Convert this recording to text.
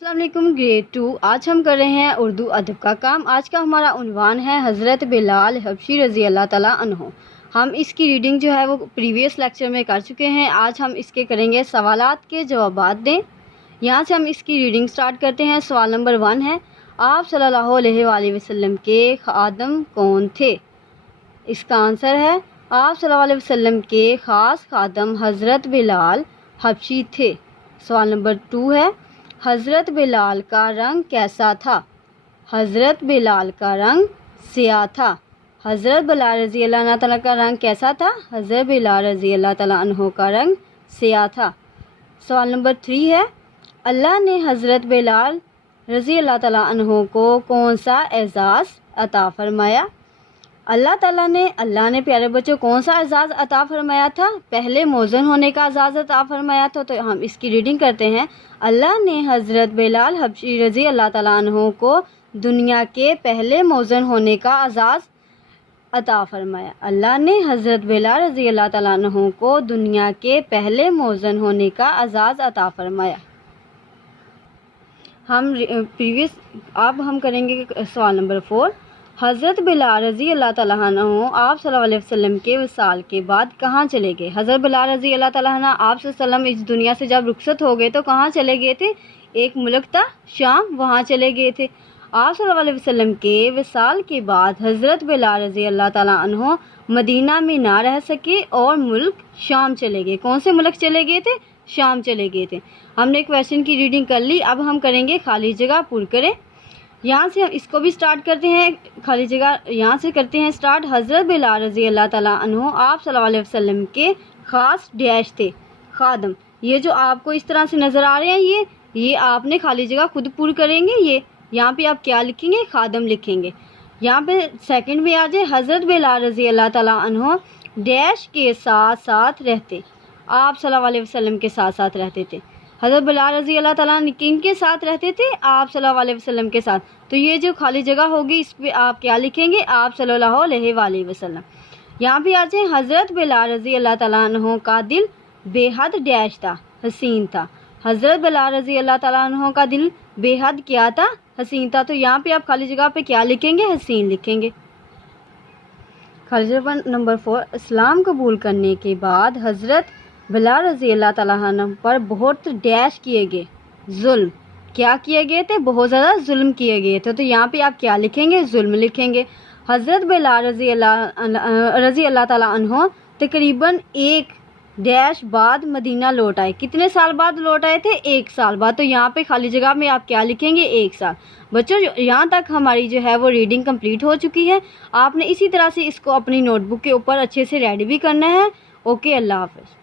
अस्सलाम वालेकुम ग्रेड 2। आज हम कर रहे हैं उर्दू अदब का काम। आज का हमारा उन्वान है हज़रत बिलाल हबशी रज़ी अल्लाह ताला अन्हो। हम इसकी रीडिंग जो है वो प्रीवियस लेक्चर में कर चुके हैं। आज हम इसके करेंगे सवालात के जवाबात दें। यहाँ से हम इसकी रीडिंग स्टार्ट करते हैं। सवाल नंबर 1 है, आप सल्लल्लाहु अलैहि वसल्लम के खादम कौन थे? इसका आंसर है आप सल्लल्लाहु अलैहि वसल्लम के ख़ास खादम हज़रत बिलाल हबशी थे। सवाल नंबर 2 है, हज़रत बिलाल का रंग कैसा था? हज़रत बिलाल का रंग स्याह था। हज़रत बिलाल रज़ी अल्लाह तआला का रंग कैसा था? हज़रत बिलाल रज़ी अल्लाह तआला अन्हो का रंग स्याह था। सवाल नंबर 3 है, अल्लाह ने हज़रत बिलाल रज़ी अल्लाह तआला अन्हो को कौन सा एजाज़ अता फरमाया? अल्लाह ने प्यारे बच्चों कौन सा एजाज़ अता फरमाया था? पहले मौज़न होने का एजाज़ अता फरमाया था। तो हम इसकी रीडिंग करते हैं। अल्लाह ने हज़रत बिलाल हबशी रज़ी अल्लाह तआला अन्हो को दुनिया के पहले मौज़न होने का एजाज़ अता फरमाया। अल्लाह ने हज़रत बिलाल रज़ी अल्लाह तआला अन्हो को दुनिया के पहले मौज़न होने का एजाज़ अता फरमाया। अब हम करेंगे सवाल नंबर 4। हज़रत बिलाल रज़ी अल्लाह तआला अन्हु आप सल्लल्लाहु अलैहि वसल्लम के विसाल के बाद कहाँ चले गए? हज़रत बिलाल रज़ी अल्लाह तआला अन्हु आप सल्लल्लाहु अलैहि वसल्लम इस दुनिया से जब रुखसत हो गए तो कहाँ चले गए थे? एक मुल्क था शाम, वहाँ चले गए थे। आप सल्लल्लाहु अलैहि वसल्लम के विसाल के बाद हज़रत बिलाल रज़ी अल्लाह तआला अन्हु मदीना में ना रह सके और मुल्क शाम चले गए। कौन से मुल्क चले गए थे? शाम चले गए थे। हमने क्वेश्चन की रीडिंग कर ली। अब हम करेंगे खाली जगह पुर करें। यहाँ से हम इसको भी स्टार्ट करते हैं। खाली जगह यहाँ से करते हैं स्टार्ट। हज़रत बिलाल रज़ी अल्लाह तआला अन्हु आप सल्लल्लाहु अलैहि वसल्लम के ख़ास डैश थे खादम। ये जो आपको इस तरह से नज़र आ रहे हैं ये आपने खाली जगह खुद पूरी करेंगे। ये यहाँ पे आप क्या लिखेंगे? खादम लिखेंगे। यहाँ पे सेकंड में आ जाए, हज़रत बिलाल रज़ी अल्लाह तआला अन्हु डैश के साथ साथ रहते। आप सल्लल्लाहु अलैहि वसल्लम के साथ साथ रहते थे। हज़रत बिलाल रज़ी अल्लाह तआला किन के साथ रहते थे? आप सल्लल्लाहु अलैहि वसल्लम के साथ। तो ये जो खाली जगह होगी इस पे आप क्या लिखेंगे? आप सल्लल्लाहु अलैहि वसल्लम। यहाँ पे आ जाए, हज़रत बिलाल रज़ी अल्लाह तआला अन्हु का दिल बेहद डैश था, हसीन था। हज़रत बिलाल रज़ी अल्लाह तआला अन्हु का दिल बेहद क्या था? हसीन था। तो यहाँ पे आप खाली जगह पे क्या लिखेंगे? हसीन लिखेंगे। खाली जगह नंबर 4, इस्लाम कबूल करने के बाद हज़रत बिलाल रज़ी अल्लाह तआला अन्हु पर बहुत डैश किए गए, जुल्म। क्या किए गए थे? बहुत ज़्यादा जुल्म किए गए थे। तो यहाँ पे आप क्या लिखेंगे? जुल्म लिखेंगे। हज़रत बिलाल रज़ी अल्लाह तआला अन्हु तकरीबन एक डैश बाद मदीना लौट आए। कितने साल बाद लौट आए थे? 1 साल बाद। तो यहाँ पे खाली जगह में आप क्या लिखेंगे? 1 साल। बच्चों यहाँ तक हमारी जो है वो रीडिंग कंप्लीट हो चुकी है। आपने इसी तरह से इसको अपनी नोटबुक के ऊपर अच्छे से रेडी भी करना है। ओके, अल्लाह हाफ़िज़।